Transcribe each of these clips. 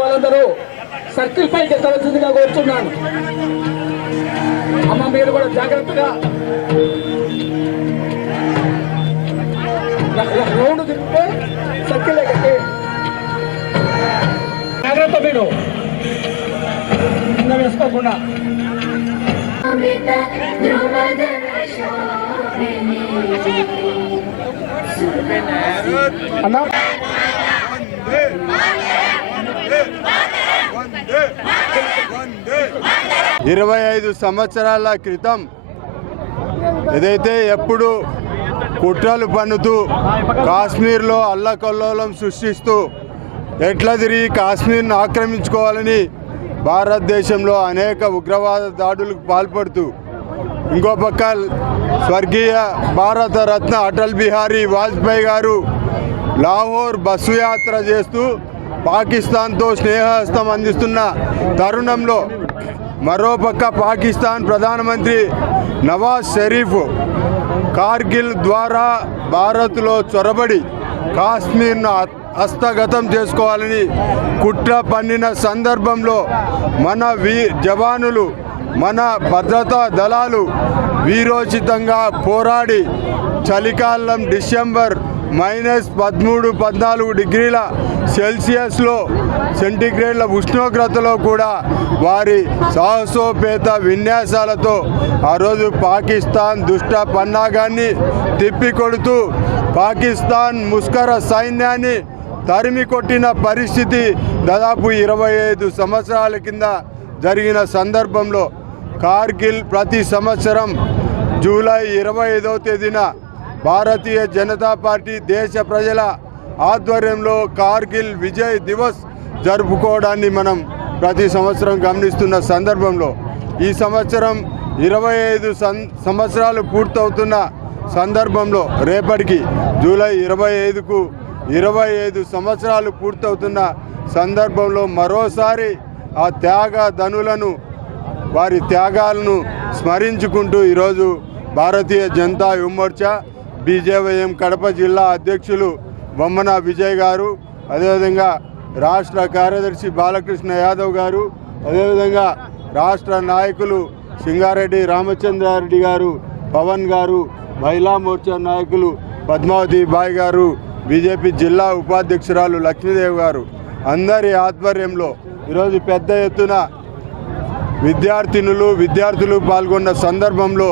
వాళ్ళందరూ సర్కిల్ పైకి ఎత్తవలసిందిగా కోరుతున్నాను. అమ్మ మీరు కూడా జాగ్రత్తగా రౌండ్ తిప్పితే సర్కిల్ ఎక్కి జాగ్రత్త మీరు వేసుకోకుండా. అన్నా 25 సంవత్సరాల క్రితం ఏదైతే ఎప్పుడు కుట్రలు పన్నుతూ కాశ్మీర్లో అల్లకల్లోలం సృష్టిస్తూ ఎట్లా తిరిగి కాశ్మీర్ను ఆక్రమించుకోవాలని భారతదేశంలో అనేక ఉగ్రవాద దాడులకు పాల్పడుతూ ఇంకో పక్క స్వర్గీయ భారత రత్న అటల్ బిహారీ వాజ్పేయి గారు లాహోర్ బస్సు యాత్ర చేస్తూ పాకిస్తాన్తో స్నేహహస్తం అందిస్తున్న తరుణంలో మరోపక్క పాకిస్తాన్ ప్రధానమంత్రి నవాజ్ షరీఫ్ కార్గిల్ ద్వారా భారత్లో చొరబడి కాశ్మీర్ను హస్తగతం చేసుకోవాలని కుట్ర పన్నిన సందర్భంలో మన జవానులు మన భద్రతా దళాలు వీరోచితంగా పోరాడి చలికాలం డిసెంబర్ -13-14 డిగ్రీల సెల్సియస్లో సెంటీగ్రేడ్ల ఉష్ణోగ్రతలో కూడా వారి సాహసోపేత విన్యాసాలతో ఆ రోజు పాకిస్తాన్ దుష్ట పన్నాగాన్ని తిప్పికొడుతూ పాకిస్తాన్ ముష్కర సైన్యాన్ని తరిమి కొట్టిన పరిస్థితి దాదాపు 25 సంవత్సరాల కింద జరిగిన సందర్భంలో కార్గిల్ ప్రతి సంవత్సరం జూలై 25వ తేదీన భారతీయ జనతా పార్టీ దేశ ప్రజల ఆధ్వర్యంలో కార్గిల్ విజయ్ దివస్ జరుపుకోవడాన్ని మనం ప్రతి సంవత్సరం గమనిస్తున్న సందర్భంలో ఈ సంవత్సరం 25 సంవత్సరాలు పూర్తవుతున్న సందర్భంలో రేపటికి జూలై 25కు 25 సంవత్సరాలు పూర్తవుతున్న సందర్భంలో మరోసారి ఆ త్యాగధనులను వారి త్యాగాలను స్మరించుకుంటూ ఈరోజు భారతీయ జనతా యువమోర్చా బీజేవైఎం కడప జిల్లా అధ్యక్షులు బొమ్మన విజయ్ గారు, అదేవిధంగా రాష్ట్ర కార్యదర్శి బాలకృష్ణ యాదవ్ గారు, అదేవిధంగా రాష్ట్ర నాయకులు సింగారెడ్డి రామచంద్రారెడ్డి గారు, పవన్ గారు, మహిళా మోర్చా నాయకులు పద్మావతి బాయ్ గారు, బీజేపీ జిల్లా ఉపాధ్యక్షురాలు లక్ష్మీదేవి గారు అందరి ఆధ్వర్యంలో ఈరోజు పెద్ద ఎత్తున విద్యార్థులు పాల్గొన్న సందర్భంలో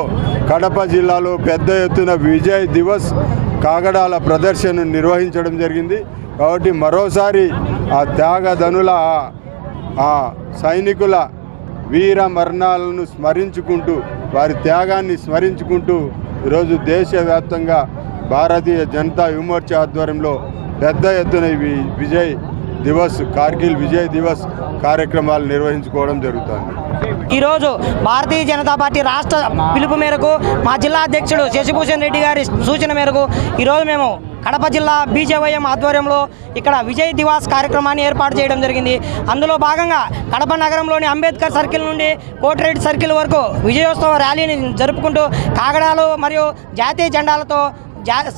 కడప జిల్లాలో పెద్ద ఎత్తున విజయ్ దివస్ కాగడాల ప్రదర్శన నిర్వహించడం జరిగింది. కాబట్టి మరోసారి ఆ త్యాగధనుల ఆ సైనికుల వీర మరణాలను స్మరించుకుంటూ వారి త్యాగాన్ని స్మరించుకుంటూ ఈరోజు దేశవ్యాప్తంగా భారతీయ జనతా యువమోర్చా ఆధ్వర్యంలో పెద్ద ఎత్తున విజయ్ దివస్ కార్గిల్ విజయ్ దివస్ కార్యక్రమాలు నిర్వహించుకోవడం జరుగుతుంది. ఈరోజు భారతీయ జనతా పార్టీ రాష్ట్ర పిలుపు మేరకు మా జిల్లా అధ్యక్షుడు శశిభూషణ్ రెడ్డి గారి సూచన మేరకు ఈరోజు మేము కడప జిల్లా బీజేవైఎం ఆధ్వర్యంలో ఇక్కడ విజయ్ దివాస్ కార్యక్రమాన్ని ఏర్పాటు చేయడం జరిగింది. అందులో భాగంగా కడప నగరంలోని అంబేద్కర్ సర్కిల్ నుండి కోటిరెడ్డి సర్కిల్ వరకు విజయోత్సవ ర్యాలీని జరుపుకుంటూ కాగడాలు మరియు జాతీయ జెండాలతో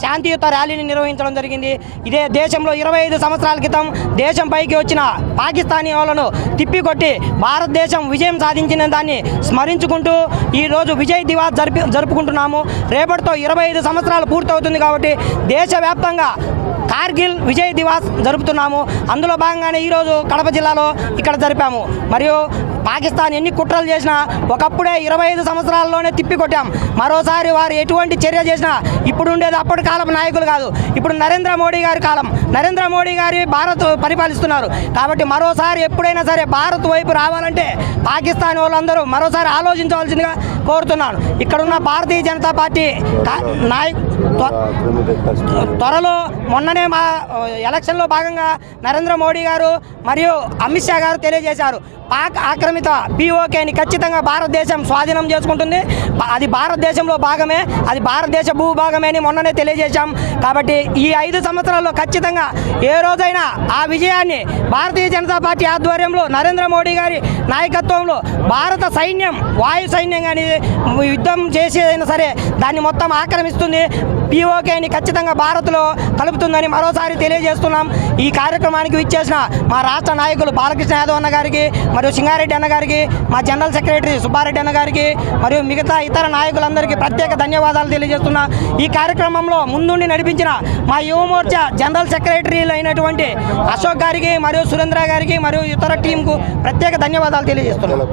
శాంతియుత ర్యాలీని నిర్వహించడం జరిగింది. ఇదే దేశంలో 25 సంవత్సరాల క్రితం దేశం పైకి వచ్చిన పాకిస్తానీ వాళ్ళను తిప్పికొట్టి భారతదేశం విజయం సాధించిన దాన్ని స్మరించుకుంటూ ఈరోజు విజయ్ దివాస్ జరుపుకుంటున్నాము. రేపటితో 25 సంవత్సరాలు పూర్తవుతుంది కాబట్టి దేశవ్యాప్తంగా కార్గిల్ విజయ్ దివాస్ జరుపుతున్నాము. అందులో భాగంగానే ఈరోజు కడప జిల్లాలో ఇక్కడ జరిపాము. మరియు పాకిస్తాన్ ఎన్ని కుట్రలు చేసినా ఒకప్పుడే 25 సంవత్సరాల్లోనే తిప్పికొట్టాం. మరోసారి వారు ఎటువంటి చర్య చేసినా ఇప్పుడు ఉండేది అప్పటి కాలం నాయకులు కాదు, ఇప్పుడు నరేంద్ర మోడీ గారి కాలం. నరేంద్ర మోడీ గారి భారత్ పరిపాలిస్తున్నారు కాబట్టి మరోసారి ఎప్పుడైనా సరే భారత్ వైపు రావాలంటే పాకిస్తాన్ వాళ్ళందరూ మరోసారి ఆలోచించవలసిందిగా కోరుతున్నాను. ఇక్కడున్న భారతీయ జనతా పార్టీ త్వరలో మొన్ననే మా ఎలక్షన్లో భాగంగా నరేంద్ర మోడీ గారు మరియు అమిత్ షా గారు తెలియజేశారు, పాక్ ఆక్రమిత పీఓకేని ఖచ్చితంగా భారతదేశం స్వాధీనం చేసుకుంటుంది, అది భారతదేశంలో భాగమే, అది భారతదేశ భూభాగమే అని మొన్ననే తెలియజేశాం. కాబట్టి ఈ 5 సంవత్సరాల్లో ఖచ్చితంగా ఏ రోజైనా ఆ విజయాన్ని భారతీయ జనతా పార్టీ ఆధ్వర్యంలో నరేంద్ర మోడీ గారి నాయకత్వంలో భారత సైన్యం వాయు సైన్యం కానీ యుద్ధం చేసేదైనా సరే దాన్ని మొత్తం ఆక్రమిస్తుంది, పీఓకేని ఖచ్చితంగా భారత్లో కలుపుతుందని మరోసారి తెలియజేస్తున్నాం. ఈ కార్యక్రమానికి విచ్చేసిన మా రాష్ట్ర నాయకులు బాలకృష్ణ యాదవ్ అన్న గారికి మరియు సింగారెడ్డి అన్న గారికి, మా జనరల్ సెక్రటరీ సుబ్బారెడ్డి అన్న గారికి మరియు మిగతా ఇతర నాయకులందరికీ ప్రత్యేక ధన్యవాదాలు తెలియజేస్తున్నా. ఈ కార్యక్రమంలో ముందుండి నడిపించిన మా యువ మోర్చా జనరల్ సెక్రటరీలు అయినటువంటి అశోక్ గారికి మరియు సురేంద్ర గారికి మరియు ఇతర టీంకు ప్రత్యేక ధన్యవాదాలు తెలియజేస్తున్నాను.